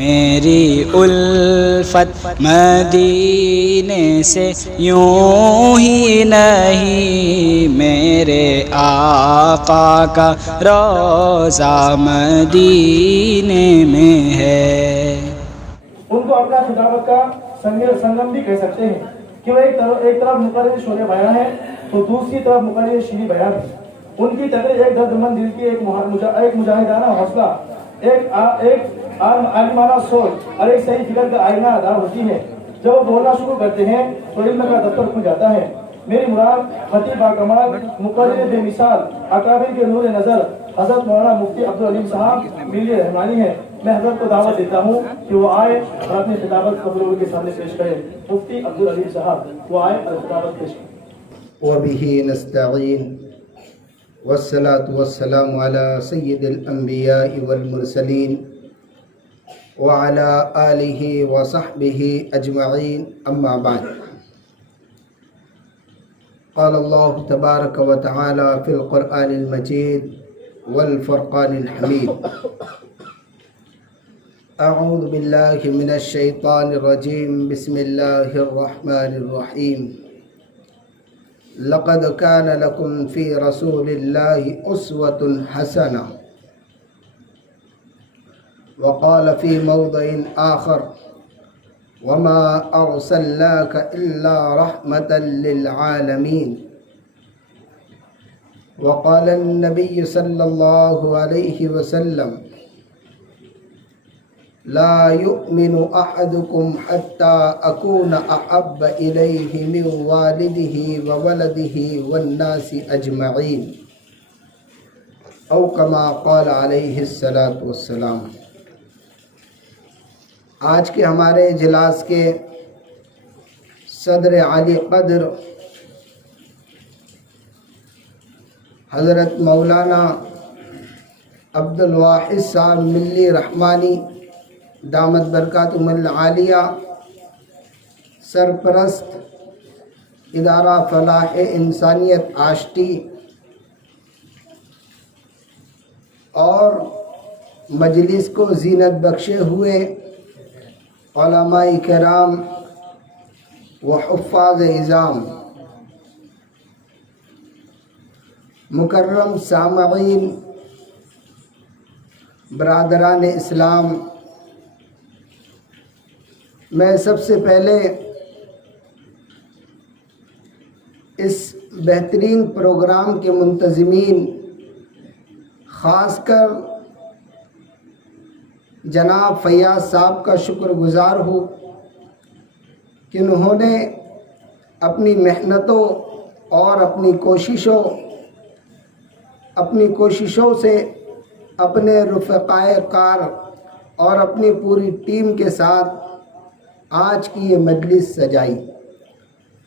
میری الفت مدینے سے یوں ہی نہیں، میرے آقا کا روضہ مدینے میں ہے۔ ان کو اپنا خطابت کا سنگم بھی کہہ سکتے ہیں کہ وہ ایک طرف مقرر شعر بیان ہے تو دوسری طرف مقرر شیریں بیان ہے۔ ان کی تقریر ایک دردمند دل کی، ایک مجاہدانہ حوصلہ، ایک عالمانہ سوچ اور ایک صحیح فکر کا آئینہ دار ہوتی ہے۔ جب وہ بولنا شروع کرتے ہیں تو علم کا دفتر کھل جاتا ہے۔ میری مراد خطیب باکمال، مقرر بے مثال، اکابر کے نور نظر حضرت مولانا مفتی عبدالعلیم صاحب ملی رحمانی ہے۔ میں حضرت کو دعوت دیتا ہوں کہ وہ آئے اور اپنی خطابت کو لوگوں کے سامنے پیش کرے۔ مفتی عبدالعلیم صاحب وہ آئے اور خطابت پیش کرے۔ وبه نستعين والصلاة والسلام على سيد الأنبياء والمرسلين وعلى آله وصحبه أجمعين، أما بعد. قال الله تبارك وتعالى في القرآن المجيد والفرقان الحميد: أعوذ بالله من الشيطان الرجيم، بسم الله الرحمن الرحيم. لقد كان لكم في رسول الله أسوة حسنة. وقال في موضع آخر: وما أرسلناك إلا رحمة للعالمين. وقال النبي صلى الله عليه وسلم: لا يؤمن أحدكم حتى أكون أحب إليه من والده وولده والناس أجمعين، أو كما قال عليه الصلاة والسلام. آج کے ہمارے اجلاس کے صدر عالی قدر حضرت مولانا عبدالواحد صاحب ملی رحمانی دامت برکاتہم العالیہ، سرپرست ادارہ فلاح انسانیت آشٹی، اور مجلس کو زینت بخشے ہوئے علماء کرام و حفاظ اعظام، مکرم سامعین، برادران اسلام، میں سب سے پہلے اس بہترین پروگرام کے منتظمین، خاص کر جناب فیاض صاحب کا شکر گزار ہوں کہ انہوں نے اپنی محنتوں اور اپنی کوششوں سے اپنے رفقائے کار اور اپنی پوری ٹیم کے ساتھ آج کی یہ مجلس سجائی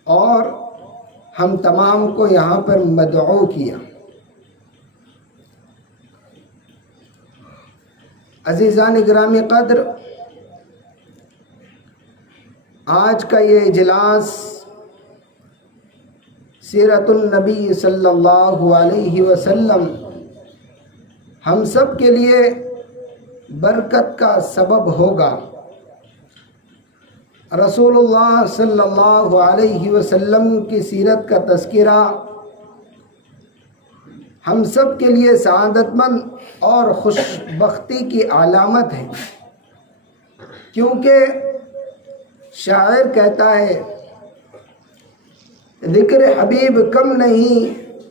اور ہم تمام کو یہاں پر مدعو کیا۔ عزیزان گرامی قدر، آج کا یہ اجلاس سیرت النبی صلی اللہ علیہ وسلم ہم سب کے لیے برکت کا سبب ہوگا۔ رسول اللہ صلی اللہ علیہ وسلم کی سیرت کا تذکرہ ہم سب کے لیے سعادت مند اور خوش بختی کی علامت ہے، کیونکہ شاعر کہتا ہے: ذکر حبیب کم نہیں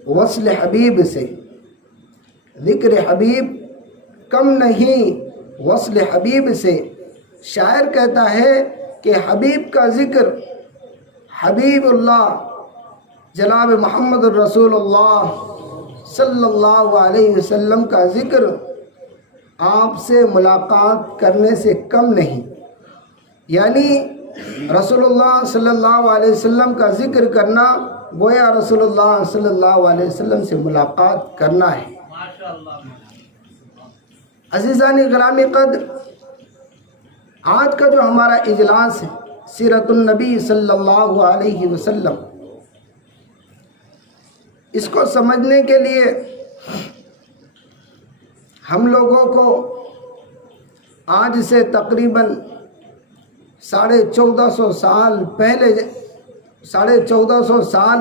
وصل حبیب سے، ذکر حبیب کم نہیں وصل حبیب سے۔ شاعر کہتا ہے کہ حبیب کا ذکر، حبیب اللہ جناب محمد الرسول اللہ صلی اللہ علیہ وسلم کا ذکر آپ سے ملاقات کرنے سے کم نہیں، یعنی رسول اللہ صلی اللہ علیہ وسلم کا ذکر کرنا گویا رسول اللہ صلی اللہ علیہ وسلم سے ملاقات کرنا ہے۔ عزیزان گرامی قدر، آج کا جو ہمارا اجلاس ہے سیرت النبی صلی اللہ علیہ وسلم، اس کو سمجھنے کے لیے ہم لوگوں کو آج سے تقریباً 1450 سال پہلے، 1450 سال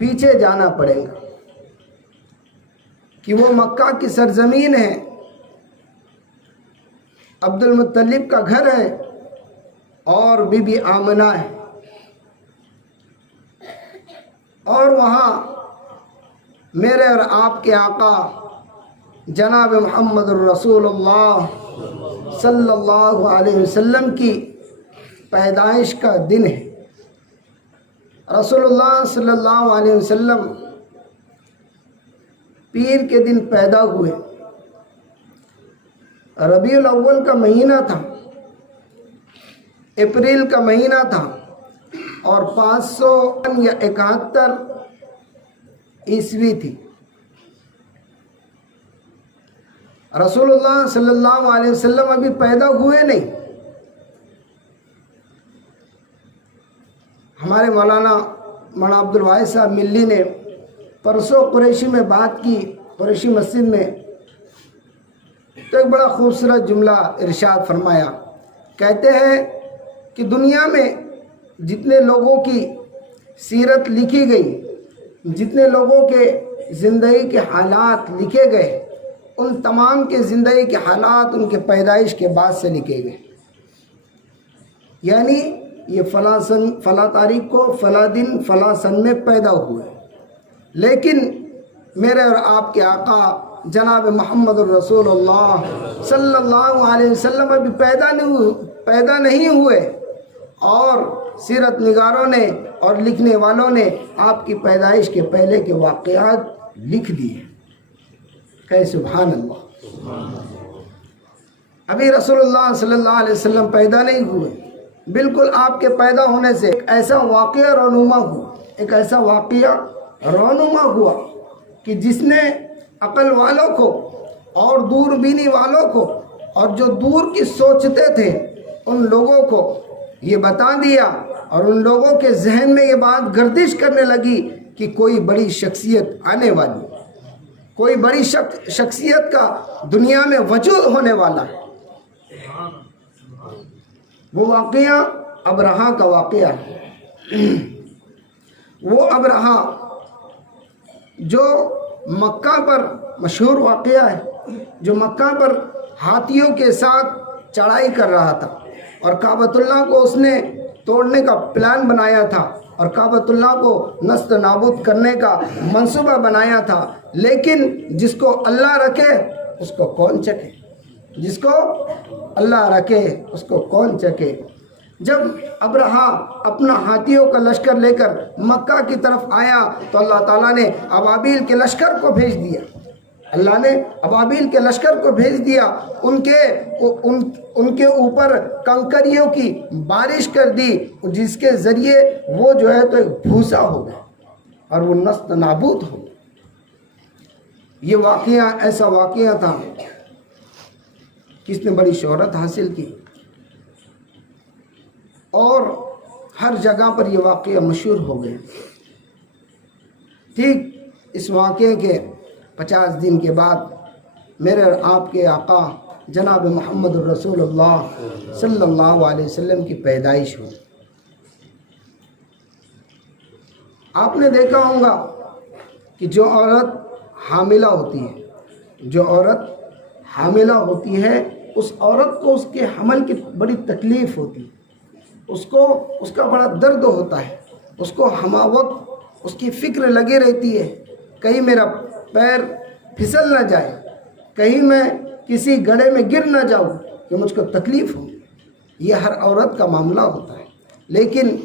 پیچھے جانا پڑے گا کہ وہ مکہ کی سرزمین ہے، عبد المطلب کا گھر ہے اور بی بی آمنہ ہے، اور وہاں میرے اور آپ کے آقا جناب محمد الرسول اللہ صلی اللہ علیہ وسلم کی پیدائش کا دن ہے۔ رسول اللہ صلی اللہ علیہ وسلم پیر کے دن پیدا ہوئے، ربیع الاول کا مہینہ تھا، اپریل کا مہینہ تھا، اور 571 عیسوی تھی۔ رسول اللہ صلی اللہ علیہ وسلم ابھی پیدا ہوئے نہیں۔ ہمارے مولانا عبد الواحد صاحب ملی نے پرسوں قریشی میں بات کی، قریشی مسجد میں، تو ایک بڑا خوبصورت جملہ ارشاد فرمایا۔ کہتے ہیں کہ دنیا میں جتنے لوگوں کی سیرت لکھی گئی، جتنے لوگوں کے زندگی کے حالات لکھے گئے، ان تمام کے زندگی کے حالات ان کے پیدائش کے بعد سے لکھے گئے۔ یعنی یہ فلاں سن، فلاں تاریخ کو، فلاں دن، فلاں سن میں پیدا ہوئے، لیکن میرے اور آپ کے آقا جناب محمد الرسول اللہ صلی اللہ علیہ وسلم ابھی پیدا نہیں ہوئے، اور سیرت نگاروں نے اور لکھنے والوں نے آپ کی پیدائش کے پہلے کے واقعات لکھ دیے۔ کہ سبحان اللہ، ابھی رسول اللہ صلی اللہ علیہ وسلم پیدا نہیں ہوئے، بالکل آپ کے پیدا ہونے سے ایک ایسا واقعہ رونما ہوا، ایک ایسا واقعہ رونما ہوا کہ جس نے عقل والوں کو اور دور بینی والوں کو اور جو دور کی سوچتے تھے ان لوگوں کو یہ بتا دیا، اور ان لوگوں کے ذہن میں یہ بات گردش کرنے لگی کہ کوئی بڑی شخصیت آنے والی، کوئی بڑی شخصیت کا دنیا میں وجود ہونے والا ہے۔ وہ واقعہ ابرہہ کا واقعہ ہے۔ وہ ابرہہ جو مکہ پر مشہور واقعہ ہے، جو مکہ پر ہاتھیوں کے ساتھ چڑھائی کر رہا تھا، اور کعبۃ اللہ کو اس نے توڑنے کا پلان بنایا تھا، اور کعبۃ اللہ کو نست نابود کرنے کا منصوبہ بنایا تھا، لیکن جس کو اللہ رکھے اس کو کون چکے، جس کو اللہ رکھے اس کو کون چکے۔ جب ابرہہ اپنا ہاتھیوں کا لشکر لے کر مکہ کی طرف آیا تو اللہ تعالیٰ نے ابابیل کے لشکر کو بھیج دیا، اللہ نے ابابیل کے لشکر کو بھیج دیا، ان کے اوپر کنکریوں کی بارش کر دی، جس کے ذریعے وہ جو ہے تو ایک بھوسا ہو گیا اور وہ نست نابود ہو گیا۔ یہ واقعہ ایسا واقعہ تھا کہ اس نے بڑی شہرت حاصل کی، اور ہر جگہ پر یہ واقعہ مشہور ہو گیا۔ ٹھیک اس واقعے کے 50 دن کے بعد میرے اور آپ کے آقا جناب محمد الرسول اللہ صلی اللہ علیہ وسلم کی پیدائش ہوئی۔ آپ نے دیکھا ہوگا کہ جو عورت حاملہ ہوتی ہے، جو عورت حاملہ ہوتی ہے، اس عورت کو اس کے حمل کی بڑی تکلیف ہوتی ہے، اس کا بڑا درد ہوتا ہے، اس کو ہمہ وقت اس کی فکر لگی رہتی ہے، کہیں میرا پیر پھسل نہ جائے، کہیں میں کسی گڑھے میں گر نہ جاؤں کہ مجھ کو تکلیف ہو۔ یہ ہر عورت کا معاملہ ہوتا ہے، لیکن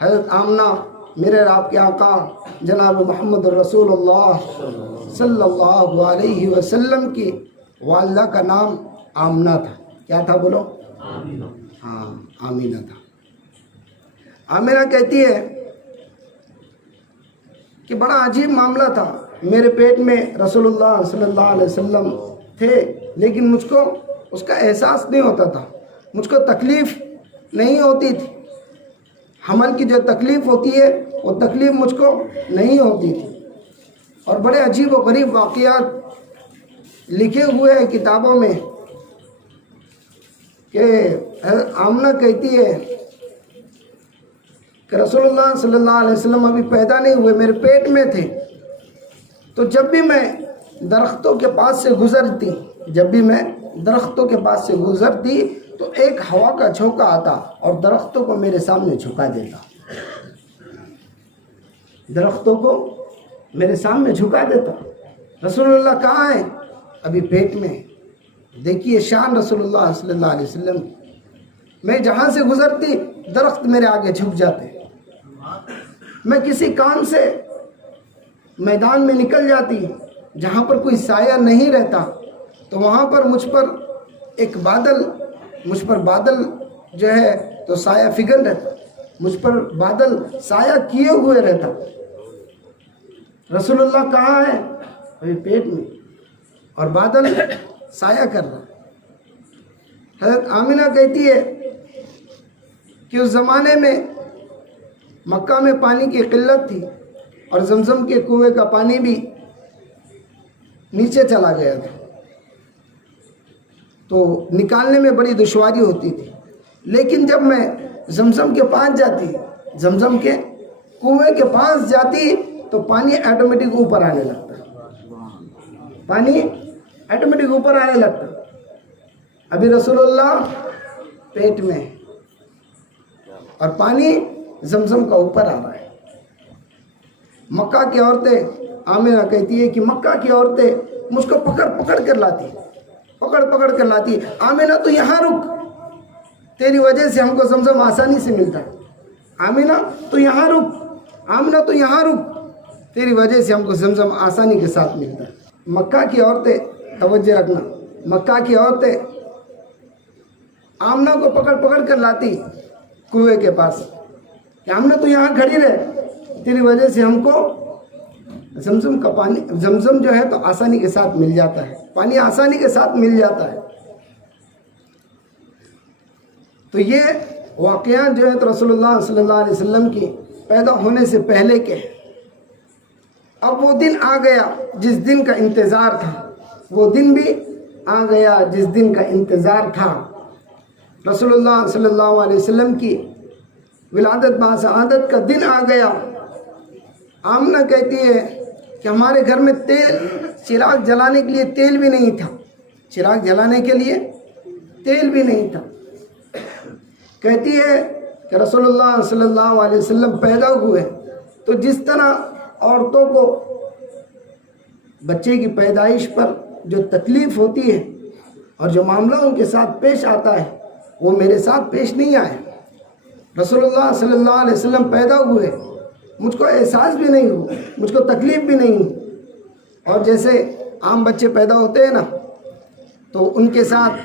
حضرت آمنہ میرے آپ کے آقا جناب محمد الرسول اللہ صلی اللہ علیہ وسلم کی والدہ کا نام آمنہ تھا۔ کیا تھا بولو؟ ہاں، آمینہ تھا۔ آمنہ کہتی ہے کہ بڑا عجیب معاملہ تھا، میرے پیٹ میں رسول اللہ صلی اللہ علیہ وسلم تھے، لیکن مجھ کو اس کا احساس نہیں ہوتا تھا، مجھ کو تکلیف نہیں ہوتی تھی، حمل کی جو تکلیف ہوتی ہے وہ تکلیف مجھ کو نہیں ہوتی تھی۔ اور بڑے عجیب و غریب واقعات لکھے ہوئے ہیں کتابوں میں کہ آمنہ کہتی ہے کہ رسول اللہ صلی اللہ علیہ وسلم ابھی پیدا نہیں ہوئے، میرے پیٹ میں تھے، تو جب بھی میں درختوں کے پاس سے گزرتی تو ایک ہوا کا جھونکا آتا اور درختوں کو میرے سامنے جھکا دیتا، رسول اللہ کہاں ہیں؟ ابھی پیٹ میں۔ دیکھیے شان رسول اللہ صلی اللہ علیہ وسلم، میں جہاں سے گزرتی درخت میرے آگے جھک جاتے، میں کسی کام سے میدان میں نکل جاتی جہاں پر کوئی سایہ نہیں رہتا تو وہاں پر مجھ پر بادل جو ہے تو سایہ فگن رہتا، مجھ پر بادل سایہ کیے ہوئے رہتا۔ رسول اللہ کہاں ہے؟ ابھی پیٹ میں، اور بادل سایہ کر رہا۔ حضرت آمنہ کہتی ہے کہ اس زمانے میں مکہ میں پانی کی قلت تھی اور زمزم کے کنویں کا پانی بھی نیچے چلا گیا تھا، تو نکالنے میں بڑی دشواری ہوتی تھی، لیکن جب میں زمزم کے پاس جاتی، زمزم کے کنویں کے پاس جاتی تو پانی آٹومیٹک اوپر آنے لگتا، ابھی رسول اللہ پیٹ میں اور پانی زمزم کا اوپر آ رہا ہے۔ مکہ کی عورتیں، آمنہ کہتی ہے کہ مکہ کی عورتیں مجھ کو پکڑ کر لاتی، آمنہ تو یہاں رک، تیری وجہ سے ہم کو زمزم آسانی سے ملتا ہے، آمنہ تو یہاں رک، تیری وجہ سے ہم کو زمزم آسانی کے ساتھ ملتا ہے۔ مکہ کی عورتیں، توجہ رکھنا، مکہ کی عورتیں آمنہ کو پکڑ کر لاتی کنویں کے پاس کہ آمنہ تو یہاں کھڑی رہے، تیری وجہ سے ہم کو زمزم کا پانی، زمزم جو ہے تو آسانی کے ساتھ مل جاتا ہے، پانی آسانی کے ساتھ مل جاتا ہے۔ تو یہ واقعات جو ہے تو رسول اللہ صلی اللہ علیہ وسلم کی پیدا ہونے سے پہلے کے ہیں۔ اب وہ دن آ گیا جس دن کا انتظار تھا، وہ دن بھی آ گیا جس دن کا انتظار تھا۔ رسول اللہ صلی اللہ علیہ وسلم کی ولادت باسعادت کا دن آ گیا۔ آمنہ کہتی ہے کہ ہمارے گھر میں چراغ جلانے کے لیے تیل بھی نہیں تھا، کہتی ہے کہ رسول اللہ صلی اللہ علیہ وسلم پیدا ہوئے تو جس طرح عورتوں کو بچے کی پیدائش پر جو تکلیف ہوتی ہے اور جو معاملہ ان کے ساتھ پیش آتا ہے وہ میرے ساتھ پیش نہیں آئے۔ رسول اللہ صلی اللہ علیہ وسلم پیدا ہوئے، مجھ کو احساس بھی نہیں ہوا، مجھ کو تکلیف بھی نہیں ہوئی، اور جیسے عام بچے پیدا ہوتے ہیں نا تو ان کے ساتھ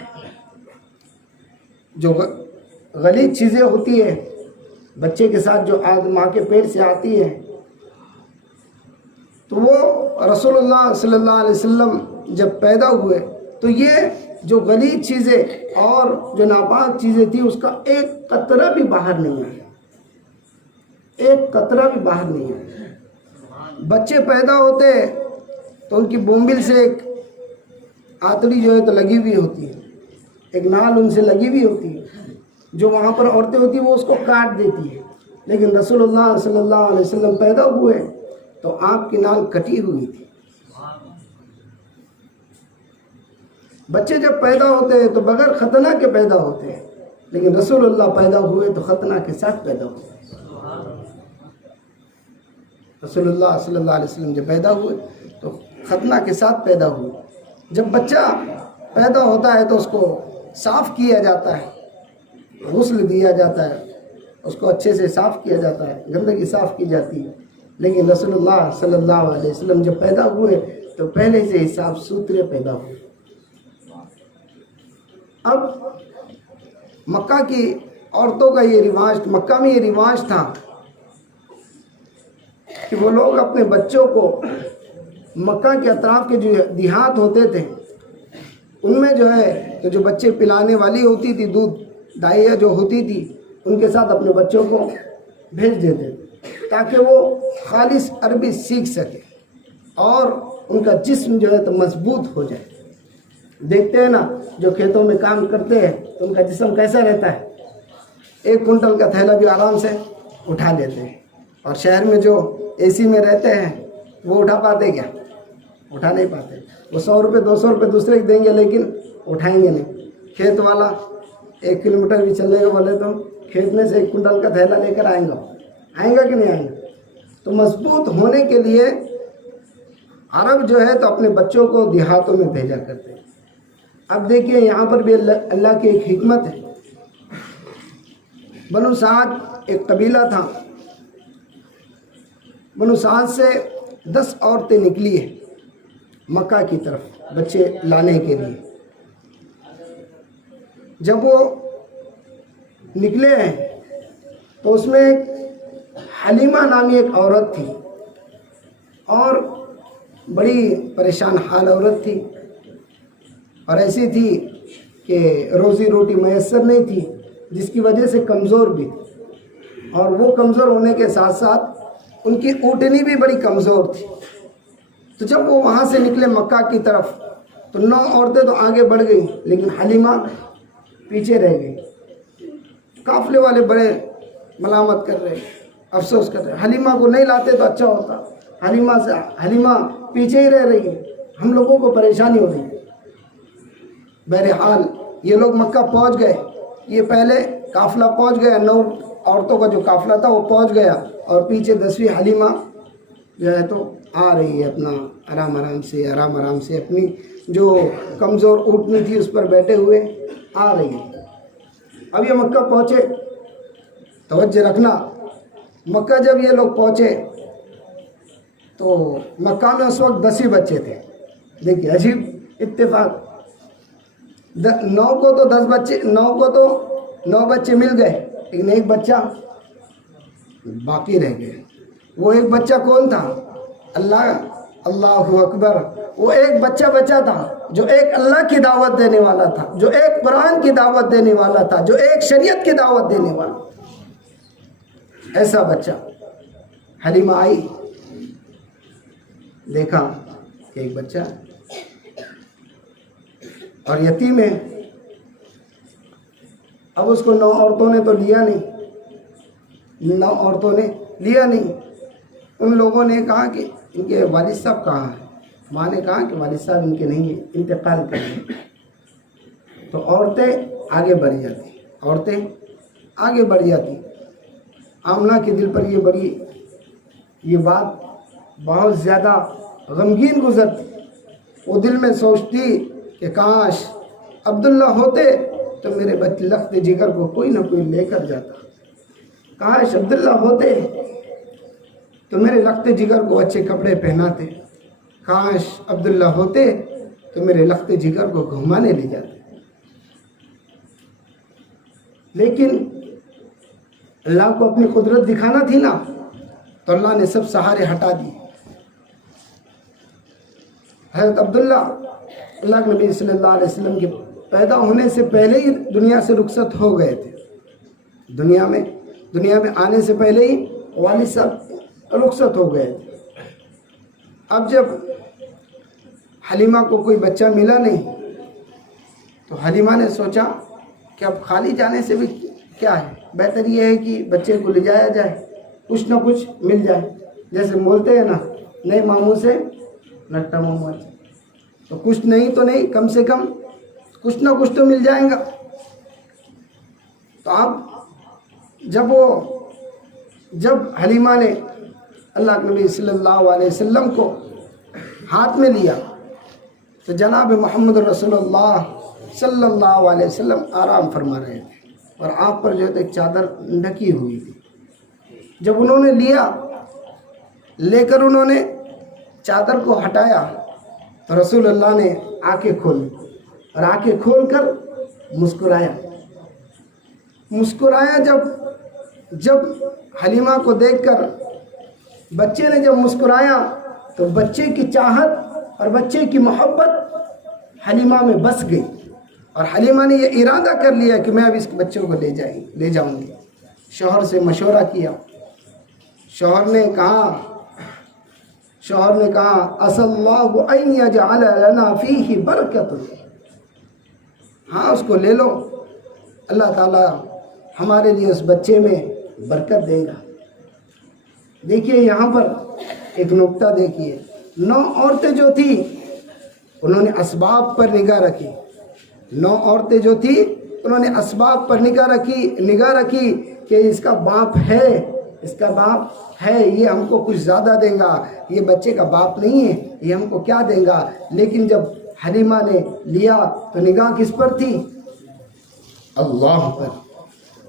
جو غلیظ چیزیں ہوتی ہیں بچے کے ساتھ جو ماں کے پیٹ سے آتی ہے، تو وہ رسول اللہ صلی اللہ علیہ وسلم جب پیدا ہوئے تو یہ جو غلیظ چیزیں اور جو ناپاک چیزیں تھیں اس کا ایک قطرہ بھی باہر نہیں آیا، بچے پیدا ہوتے تو ان کی بومبل سے ایک آتڑی جو ہے تو لگی ہوئی ہوتی ہے، ایک نال ان سے لگی ہوئی ہوتی ہے، جو وہاں پر عورتیں ہوتی ہیں وہ اس کو کاٹ دیتی ہے، لیکن رسول اللہ صلی اللہ علیہ وسلم پیدا ہوئے تو آپ کی نال کٹی ہوئی تھی۔ بچے جب پیدا ہوتے ہیں تو بغیر ختنہ کے پیدا ہوتے ہیں، لیکن رسول اللہ پیدا ہوئے تو ختنہ کے ساتھ پیدا ہوئے۔ رسول اللہ صلی اللہ علیہ وسلم جب پیدا ہوئے تو ختنہ کے ساتھ پیدا ہوئے۔ جب بچہ پیدا ہوتا ہے تو اس کو صاف کیا جاتا ہے، غسل دیا جاتا ہے، اس کو اچھے سے صاف کیا جاتا ہے، گندگی صاف کی جاتی ہے، لیکن رسول اللہ صلی اللہ علیہ وسلم جب پیدا ہوئے تو پہلے سے ہی صاف ستھرے پیدا ہوئے۔ اب مکہ کی عورتوں کا یہ رواج، مکہ میں یہ رواج تھا کہ وہ لوگ اپنے بچوں کو مکہ کے اطراف کے جو دیہات ہوتے تھے ان میں جو ہے تو جو بچے پلانے والی ہوتی تھی، دودھ دائیہ جو ہوتی تھی، ان کے ساتھ اپنے بچوں کو بھیج دیتے تاکہ وہ خالص عربی سیکھ سکے اور ان کا جسم جو ہے تو مضبوط ہو جائے۔ دیکھتے ہیں نا جو کھیتوں میں کام کرتے ہیں تو ان کا جسم کیسا رہتا ہے, 1 کنٹل کا تھیلا بھی آرام سے اٹھا لیتے ہیں. اور شہر میں جو اے سی میں رہتے ہیں وہ اٹھا پاتے کیا؟ اٹھا نہیں پاتے. وہ 100 روپے 200 روپے دوسرے کو دیں گے لیکن اٹھائیں گے نہیں. کھیت والا 1 کلومیٹر بھی چلنے کو بولے تو کھیت میں سے 1 کنٹل کا تھیلا لے کر آئیں گا کہ نہیں آئیں گا؟ تو مضبوط ہونے کے لیے عرب جو ہے تو اپنے بچوں کو دیہاتوں میں بھیجا کرتے ہیں. اب دیکھیے یہاں پر بھی اللہ کی ایک حکمت ہے. بنو سعد ایک قبیلہ تھا. بنو سعد سے 10 عورتیں نکلی ہیں مکہ کی طرف بچے لانے کے لیے. جب وہ نکلے ہیں تو اس میں ایک حلیمہ نامی ایک عورت تھی اور بڑی پریشان حال عورت تھی اور ایسی تھی کہ روزی روٹی میسر نہیں تھی جس کی وجہ سے کمزور بھی تھی. اور وہ کمزور ہونے کے ساتھ ساتھ ان کی اونٹنی بھی بڑی کمزور تھی. تو جب وہ وہاں سے نکلے مکہ کی طرف تو 9 عورتیں تو آگے بڑھ گئیں لیکن حلیمہ پیچھے رہ گئی. قافلے والے بڑے ملامت کر رہے, افسوس کر رہے, حلیمہ کو نہیں لاتے تو اچھا ہوتا, حلیمہ پیچھے ہی رہ رہی ہے, ہم لوگوں کو پریشانی ہو رہی ہے. بہرحال یہ لوگ مکہ پہنچ گئے. یہ پہلے قافلہ پہنچ گیا, 9 عورتوں کا جو قافلہ تھا وہ پہنچ گیا اور پیچھے 10ویں حلیمہ جو ہے تو آ رہی ہے اپنا آرام آرام سے اپنی جو کمزور اونٹنی تھی اس پر بیٹھے ہوئے آ رہی ہے. اب یہ مکہ پہنچے, توجہ رکھنا, مکہ جب یہ لوگ پہنچے تو مکہ میں اس وقت 10 ہی بچے تھے. دیکھیے عجیب اتفاق, 9 کو تو 10 بچے, 9 کو تو 9 بچے مل گئے لیکن ایک بچہ باقی رہ گئے. وہ ایک بچہ کون تھا؟ اللہ اکبر, وہ ایک بچہ بچا تھا جو ایک اللہ کی دعوت دینے والا تھا, جو ایک قرآن کی دعوت دینے والا تھا, جو ایک شریعت کی دعوت دینے والا. ایسا بچہ. حلیمہ آئی, دیکھا کہ ایک بچہ اور یتیم ہے. اب اس کو 9 عورتوں نے تو لیا نہیں, 9 عورتوں نے لیا نہیں. ان لوگوں نے کہا کہ ان کے والد صاحب کہاں ہیں؟ ماں نے کہا کہ والد صاحب ان کے نہیں ہیں, انتقال کر گئے. تو عورتیں آگے بڑھ جاتی. آمنہ کے دل پر یہ بات بہت زیادہ غمگین گزرتی. وہ دل میں سوچتی کہ کاش عبداللہ ہوتے تو میرے لخت جگر کو کوئی نہ کوئی لے کر جاتا. کاش عبداللہ ہوتے تو میرے لخت جگر کو اچھے کپڑے پہناتے. کاش عبداللہ ہوتے تو میرے لخت جگر کو گھمانے لے جاتے. لیکن اللہ کو اپنی قدرت دکھانا تھی نا, تو اللہ نے سب سہارے ہٹا دیے. حضرت عبداللہ اللہ کے نبی صلی اللہ علیہ وسلم کے پیدا ہونے سے پہلے ہی دنیا سے رخصت ہو گئے تھے. دنیا میں آنے سے پہلے ہی والد صاحب رخصت ہو گئے تھے. اب جب حلیمہ کو کوئی بچہ ملا نہیں تو حلیمہ نے سوچا کہ اب خالی جانے سے بھی کیا ہے, بہتر یہ ہے کہ بچے کو لے جایا جائے, کچھ نہ کچھ مل جائے. جیسے بولتے ہیں نا, نئے ماموں سے نٹا ماموں, تو کچھ نہیں تو نہیں, کم سے کم کچھ نہ کچھ تو مل جائے گا. تو اب جب حلیمہ نے اللہ کے نبی صلی اللہ علیہ وسلم کو ہاتھ میں لیا تو جناب محمد رسول اللہ صلی اللہ علیہ وسلم آرام فرما رہے تھے اور آپ پر جو ہے ایک چادر ڈھکی ہوئی تھی. جب انہوں نے لے کر انہوں نے چادر کو ہٹایا تو رسول اللہ نے آنکھیں کھولی اور آنکھیں کھول کر مسکرایا. جب حلیمہ کو دیکھ کر بچے نے جب مسکرایا تو بچے کی چاہت اور بچے کی محبت حلیمہ میں بس گئی اور حلیمہ نے یہ ارادہ کر لیا کہ میں اب اس بچوں کو لے جاؤں گی. شوہر سے مشورہ کیا. شوہر نے کہا اَسَ اللَّهُ أَن يَجْعَلَ لَنَا فِيهِ بَرَكَةٌ, ہاں اس کو لے لو، اللہ تعالیٰ ہمارے لیے اس بچے میں برکت دے گا۔ دیکھیے یہاں پر ایک نقطہ دیکھیے، 9 عورتیں جو تھیں انہوں نے اسباب پر نگاہ رکھی، 9 عورتیں جو تھیں انہوں نے اسباب پر نگاہ رکھی کہ اس کا باپ ہے، یہ ہم کو کچھ زیادہ دے گا، یہ بچے کا باپ نہیں ہے، یہ ہم کو کیا دے گا۔ لیکن جب حلیمہ نے لیا تو نگاہ کس پر تھی؟ اللہ پر۔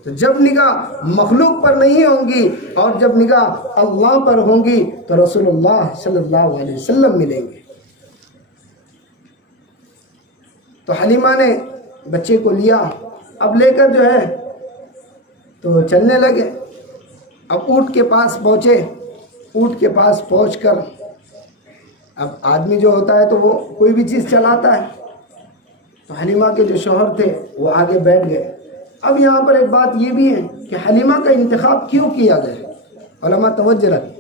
تو جب نگاہ مخلوق پر نہیں ہوں گی اور جب نگاہ اللہ پر ہوں گی تو رسول اللہ صلی اللہ علیہ وسلم ملیں گے۔ تو حلیمہ نے بچے کو لیا، اب لے کر جو ہے تو چلنے لگے۔ اب اونٹ کے پاس پہنچے، اونٹ کے پاس پہنچ کر اب آدمی جو ہوتا ہے تو وہ کوئی بھی چیز چلاتا ہے، تو حلیمہ کے جو شوہر تھے وہ آگے بیٹھ گئے۔ اب یہاں پر ایک بات یہ بھی ہے کہ حلیمہ کا انتخاب کیوں کیا گیا؟ علماء توجہ رکھیں،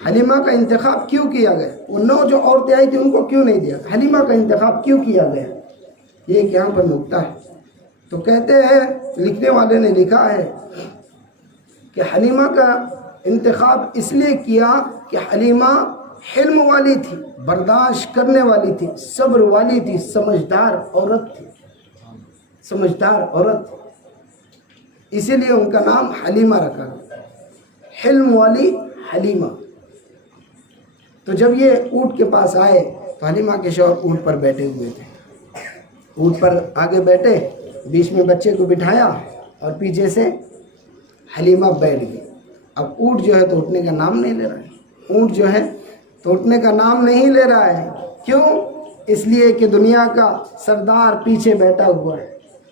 حلیمہ کا انتخاب کیوں کیا گیا؟ وہ 9 جو عورتیں آئی تھیں ان کو کیوں نہیں دیا؟ حلیمہ کا انتخاب کیوں کیا گیا؟ یہ ایک یہاں پر نقطہ ہے۔ تو کہتے ہیں، لکھنے والے نے لکھا ہے کہ حلیمہ کا انتخاب اس لیے کیا کہ حلیمہ حلم والی تھی، برداشت کرنے والی تھی، صبر والی تھی، سمجھدار عورت تھی، اسی لیے ان کا نام حلیمہ رکھا گیا، حلم والی حلیمہ۔ تو جب یہ اونٹ کے پاس آئے تو حلیمہ کے شوہر اونٹ پر بیٹھے ہوئے تھے، اونٹ پر آگے بیٹھے، بیچ میں بچے کو بٹھایا اور پیچھے سے حلیمہ بیٹھ گئی۔ اب اونٹ جو ہے تو اٹھنے کا نام نہیں لے رہا ہے، اونٹ جو ہے تو اٹھنے کا نام نہیں لے رہا ہے۔ کیوں؟ اس لیے کہ دنیا کا سردار پیچھے بیٹھا ہوا ہے،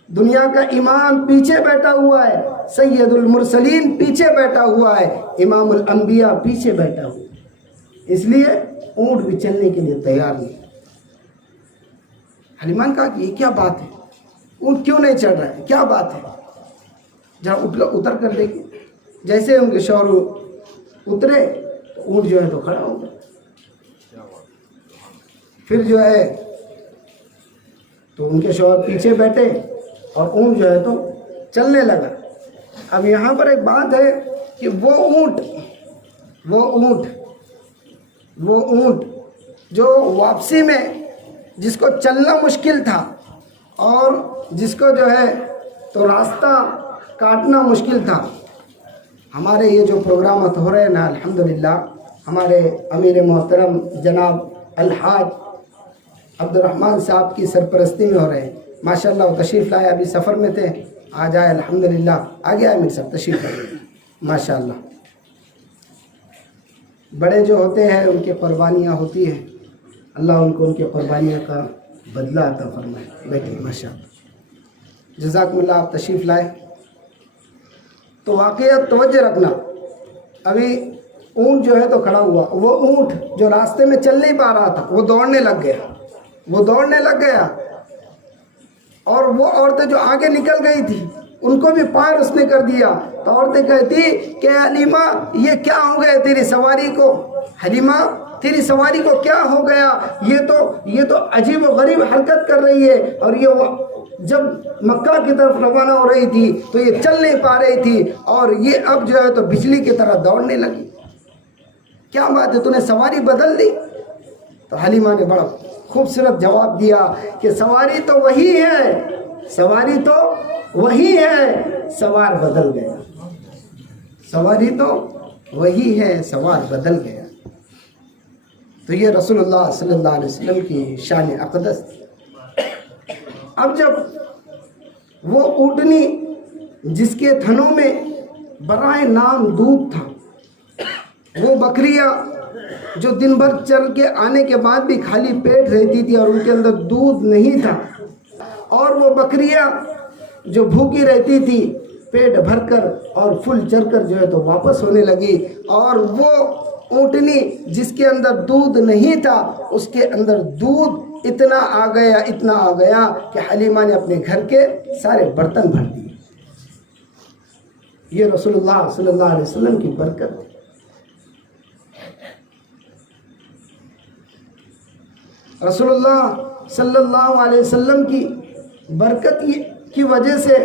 دنیا کا امام پیچھے بیٹھا ہوا ہے، سید المرسلین پیچھے بیٹھا ہوا ہے، امام الانبیاء پیچھے بیٹھا ہوا ہے، اس لیے اونٹ بھی چلنے کے لیے تیار نہیں۔ حلیمہ نے کہا کہ یہ کیا بات ہے، اونٹ کیوں نہیں چڑھ رہا ہے، کیا بات ہے؟ جہاں اتر کر دیکھیں، جیسے ان کے شوہر اترے تو اونٹ جو ہے تو کھڑا ہو گیا۔ پھر جو ہے تو ان کے شوہر پیچھے بیٹھے اور اونٹ جو ہے تو چلنے لگا۔ اب یہاں پر ایک بات ہے کہ وہ اونٹ جو واپسی میں جس کو چلنا مشکل تھا اور جس کو جو ہے تو راستہ کاٹنا مشکل تھا، ہمارے یہ جو پروگرامات ہو رہے ہیں نا، الحمدللہ ہمارے امیر محترم جناب الحاج عبد الرحمن صاحب کی سرپرستی میں ہو رہے ہیں، ماشاءاللہ وہ تشریف لائے، ابھی سفر میں تھے، آج آئے الحمدللہ، آگے آئے میرے ساتھ تشریف لائے، ماشاءاللہ۔ بڑے جو ہوتے ہیں ان کی قربانیاں ہوتی ہیں، اللہ ان کو ان کی قربانیوں کا بدلہ عطا فرمائے۔ بیٹھے ماشاءاللہ، جزاکم اللہ، آپ تشریف لائے۔ تو واقعات توجہ رکھنا، ابھی اونٹ جو ہے تو کھڑا ہوا، وہ اونٹ جو راستے میں چل نہیں پا رہا تھا وہ دوڑنے لگ گیا، اور وہ عورتیں جو آگے نکل گئی تھی ان کو بھی پار اس نے کر دیا۔ تو عورتیں کہتی کہ حلیمہ یہ کیا ہو گیا تیری سواری کو، حلیمہ تیری سواری کو کیا ہو گیا، یہ تو عجیب و غریب حرکت کر رہی ہے، اور یہ جب مکہ کی طرف روانہ ہو رہی تھی تو یہ چل نہیں پا رہی تھی، اور یہ اب جو ہے تو بجلی کی طرح دوڑنے لگی، کیا بات ہے، تو نے سواری بدل دی؟ تو حلیمہ نے بڑا خوبصورت جواب دیا کہ سواری تو وہی ہے، سوار بدل گیا، سواری تو وہی ہے، سوار بدل گیا۔ تو یہ رسول اللہ صلی اللہ علیہ وسلم کی شان اقدس تھی۔ اب جب وہ اونٹنی جس کے تھنوں میں برائے نام دودھ تھا، وہ بکریاں جو دن بھر چل کے آنے کے بعد بھی خالی پیٹ رہتی تھی اور ان کے اندر دودھ نہیں تھا، اور وہ بکریاں جو بھوکی رہتی تھی پیٹ بھر کر اور فل چر کر جو ہے تو واپس ہونے لگی، اور وہ اونٹنی جس کے اندر دودھ نہیں تھا اس کے اندر دودھ اتنا آ گیا کہ حلیمہ نے اپنے گھر کے سارے برتن بھر دیے۔ یہ رسول اللہ صلی اللہ علیہ وسلم کی برکت ہے۔ رسول اللہ صلی اللہ علیہ وسلم کی برکت کی وجہ سے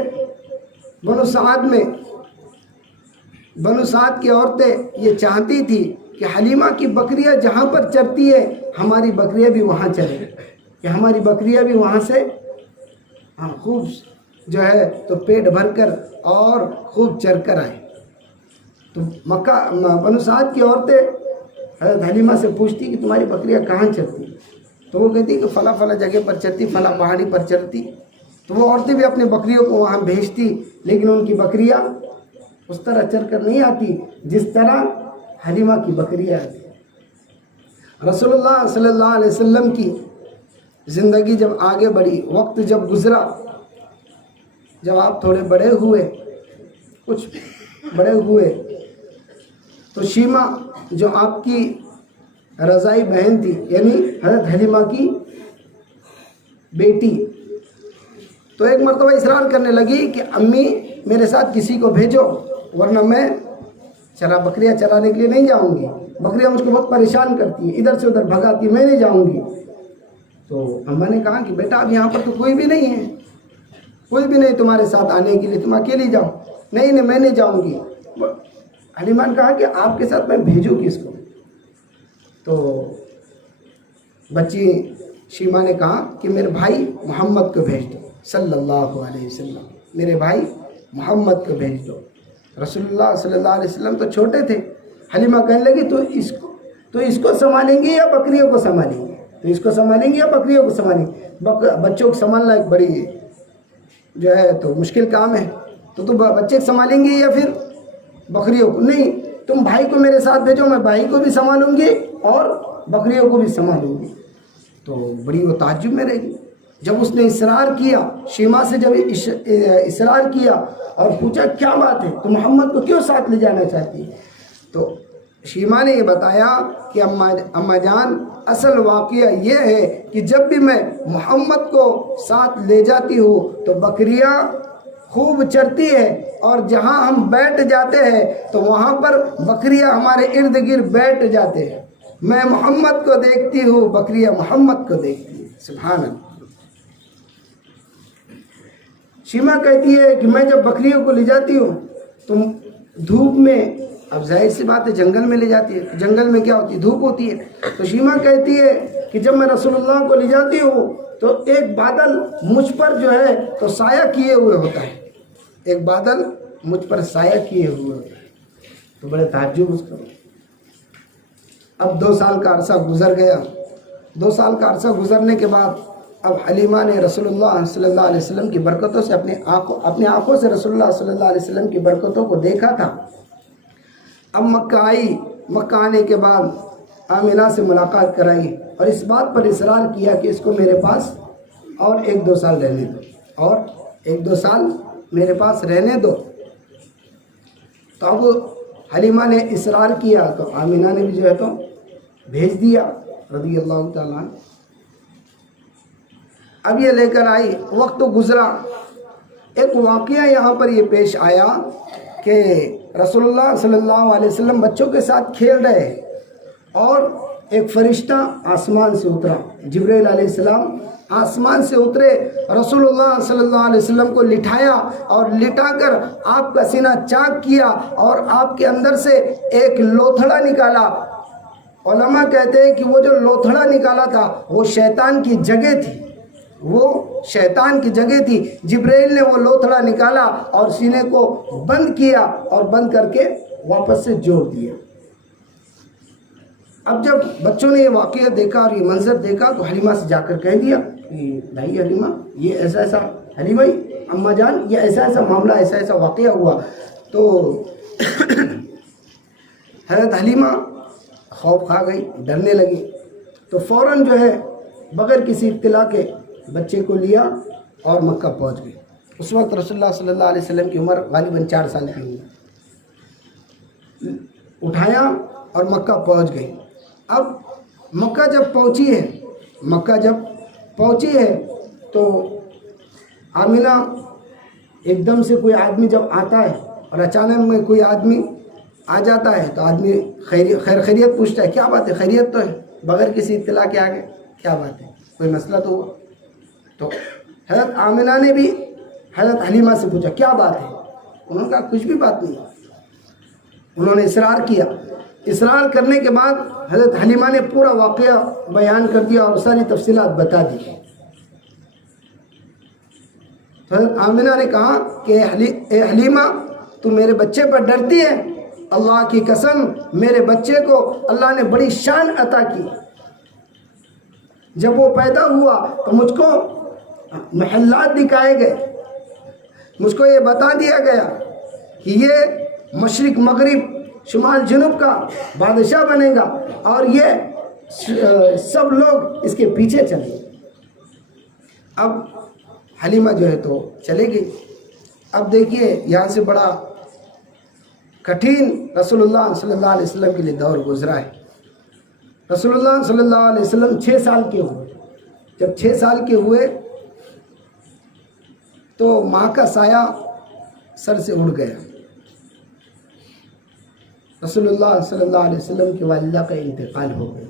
بنو سعد کی عورتیں یہ چاہتی تھی کہ حلیمہ کی بکریاں جہاں پر چرتی ہے ہماری بکریاں بھی وہاں چریں، کہ ہماری بکریاں بھی وہاں سے خوب جو ہے تو پیٹ بھر کر اور خوب چر کر آئے۔ تو بنو سعد کی عورتیں حضرت حلیمہ سے پوچھتی کہ تمہاری بکریاں کہاں چرتی؟ تو وہ کہتی کہ فلاں فلاں جگہ پر چرتی، فلاں پہاڑی پر چرتی۔ تو وہ عورتیں بھی اپنی بکریوں کو وہاں بھیجتی، لیکن ان کی بکریاں اس طرح چر کر نہیں آتی جس طرح حلیمہ کی بکریاں آتی۔ رسول اللہ صلی اللہ علیہ وسلم کی زندگی جب آگے بڑھی، وقت جب گزرا، جب آپ تھوڑے بڑے ہوئے، کچھ بڑے ہوئے، تو شیمہ جو آپ کی رضائی بہن تھی، یعنی حضرت حلیمہ کی بیٹی، تو ایک مرتبہ اصرار کرنے لگی کہ امی میرے ساتھ کسی کو بھیجو، ورنہ میں بکریاں چرانے کے لیے نہیں جاؤں گی، بکریاں مجھ کو بہت پریشان کرتی ہیں، ادھر سے ادھر بھگاتی ہیں، میں نہیں جاؤں گی۔ تو اماں نے کہا کہ بیٹا اب یہاں پر تو کوئی بھی نہیں ہے، کوئی بھی نہیں تمہارے ساتھ آنے کے لیے، تم اکیلی جاؤ۔ نہیں میں نہیں جاؤں گی۔ حلیمہ نے کہا کہ آپ کے ساتھ میں بھیجوں کس کو؟ تو بچی شیمہ نے کہا کہ میرے بھائی محمد کو بھیج دو صلی اللہ علیہ وسلم، میرے بھائی محمد کو بھیج دو۔ رسول اللہ صلی اللہ علیہ وسلم تو چھوٹے تھے۔ حلیمہ کہنے لگی تو اس کو سنبھالیں گے یا بکریوں کو سنبھالیں گے؟ تو اس کو سنبھالیں گے یا بکریوں کو سنبھالیں گے؟ بچوں کو سنبھالنا ایک بڑی جو ہے تو مشکل کام ہے، تو تم بچے کو سنبھالیں گے یا پھر بکریوں کو؟ نہیں، تم بھائی کو میرے ساتھ بھیجو، میں بھائی کو بھی سنبھالوں گی اور بکریوں کو بھی سنبھالوں گی۔ تو بڑی وہ تعجب میں رہی۔ جب اس نے اصرار کیا، شیمہ سے جب اصرار کیا اور پوچھا کیا بات ہے، تو محمد کو کیوں ساتھ لے جانا چاہتی ہے؟ تو شیمہ نے یہ بتایا کہ اماں جان اصل واقعہ یہ ہے کہ جب بھی میں محمد کو ساتھ لے جاتی ہوں تو بکریاں خوب چرتی ہے، اور جہاں ہم بیٹھ جاتے ہیں تو وہاں پر بکریاں ہمارے ارد گرد بیٹھ جاتے ہیں، میں محمد کو دیکھتی ہوں، بکریاں محمد کو دیکھتی ہیں۔ سبحان اللہ۔ شیمہ کہتی ہے کہ میں جب بکریوں کو لے جاتی ہوں تو دھوپ میں، اب ظاہر سی بات ہے جنگل میں لے جاتی ہے، جنگل میں کیا ہوتی ہے؟ دھوپ ہوتی ہے۔ تو شیمہ کہتی ہے کہ جب میں رسول اللہ کو لے جاتی ہوں تو ایک بادل مجھ پر جو ہے تو سایہ کیے ہوئے ہوتا ہے، ایک بادل مجھ پر سایہ کیے ہوئے ہوتا ہے۔ تو بڑے تعجب اس کا۔ اب 2 سال کا عرصہ گزر گیا۔ 2 سال کا عرصہ گزرنے کے بعد اب حلیمہ نے رسول اللہ صلی اللہ علیہ وسلم کی برکتوں سے اپنی آنکھوں سے رسول اللہ صلی اللہ علیہ وسلم کی برکتوں کو دیکھا تھا۔ اب مکہ آئی، مکہ آنے کے بعد آمینہ سے ملاقات کرائی اور اس بات پر اصرار کیا کہ اس کو میرے پاس اور 1-2 سال رہنے دو، اور 1-2 سال میرے پاس رہنے دو۔ تو اب حلیمہ نے اصرار کیا تو آمینہ نے بھی جو ہے تو بھیج دیا رضی اللہ تعالیٰ عنہ۔ اب یہ لے کر آئی، وقت تو گزرا، ایک واقعہ یہاں پر یہ پیش آیا کہ رسول اللہ صلی اللہ علیہ وسلم بچوں کے ساتھ کھیل رہے اور ایک فرشتہ آسمان سے اترا، جبرائیل علیہ السلام آسمان سے اترے، رسول اللہ صلی اللہ علیہ وسلم کو لٹھایا اور لٹا کر آپ کا سینہ چاک کیا اور آپ کے اندر سے ایک لوتھڑا نکالا۔ علماء کہتے ہیں کہ وہ جو لوتھڑا نکالا تھا وہ شیطان کی جگہ تھی، وہ شیطان کی جگہ تھی۔ جبرائیل نے وہ لوتھڑا نکالا اور سینے کو بند کیا اور بند کر کے واپس سے جوڑ دیا۔ اب جب بچوں نے یہ واقعہ دیکھا اور یہ منظر دیکھا تو حلیمہ سے جا کر کہہ دیا کہ بھائی حلیمہ یہ ایسا ایسا، حلیمہ اماں جان یہ ایسا ایسا معاملہ، ایسا ایسا واقعہ ہوا۔ تو حضرت حلیمہ خوف کھا گئی، ڈرنے لگی، تو فوراً جو ہے بغیر کسی اطلاع کے بچے کو لیا اور مکہ پہنچ گئی۔ اس وقت رسول اللہ صلی اللہ علیہ وسلم کی عمر غالباً 4 سال کی ہوئی۔ اٹھایا اور مکہ پہنچ گئی۔ اب مکہ جب پہنچی ہے تو آمینہ ایک دم سے کوئی آدمی جب آتا ہے اور اچانک میں کوئی آدمی آ جاتا ہے تو آدمی خیر خیریت پوچھتا ہے، کیا بات ہے، خیریت تو ہے، بغیر کسی اطلاع کے آگے کیا بات ہے، کوئی مسئلہ تو ہوا؟ تو حضرت آمنہ نے بھی حضرت حلیمہ سے پوچھا کیا بات ہے؟ انہوں نے کہا کچھ بھی بات نہیں. انہوں نے اصرار کیا. اصرار کرنے کے بعد حضرت حلیمہ نے پورا واقعہ بیان کر دیا اور ساری تفصیلات بتا دی. تو حضرت آمنہ نے کہا کہ اے حلیمہ تو میرے بچے پر ڈرتی ہے؟ اللہ کی قسم میرے بچے کو اللہ نے بڑی شان عطا کی. جب وہ پیدا ہوا تو مجھ کو محلات دکھائے گئے, مجھ کو یہ بتا دیا گیا کہ یہ مشرق مغرب شمال جنوب کا بادشاہ بنے گا اور یہ سب لوگ اس کے پیچھے چلے. اب حلیمہ جو ہے تو چلے گئی. اب دیکھیے یہاں سے بڑا کٹھن رسول اللہ صلی اللہ علیہ وسلم کے لیے دور گزرا ہے. رسول اللہ صلی اللہ علیہ وسلم 6 سال کے ہوئے. جب 6 سال کے ہوئے تو ماں کا سایہ سر سے اڑ گیا. رسول اللہ صلی اللہ علیہ وسلم کی والدہ کا انتقال ہو گیا.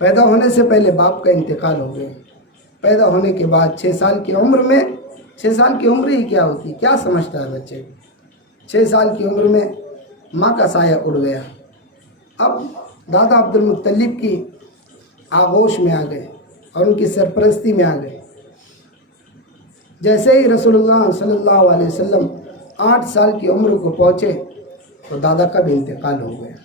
پیدا ہونے سے پہلے باپ کا انتقال ہو گیا. پیدا ہونے کے بعد 6 سال کی عمر میں, 6 سال کی عمر ہی کیا ہوتی, کیا سمجھتا ہے بچے, 6 سال کی عمر میں ماں کا سایہ اڑ گیا. اب دادا عبد المطلب کی آغوش میں آ گئے اور ان کی سرپرستی میں آ گئے. جیسے ہی رسول اللہ صلی اللہ علیہ وسلم 8 سال کی عمر کو پہنچے تو دادا کا بھی انتقال ہو گیا.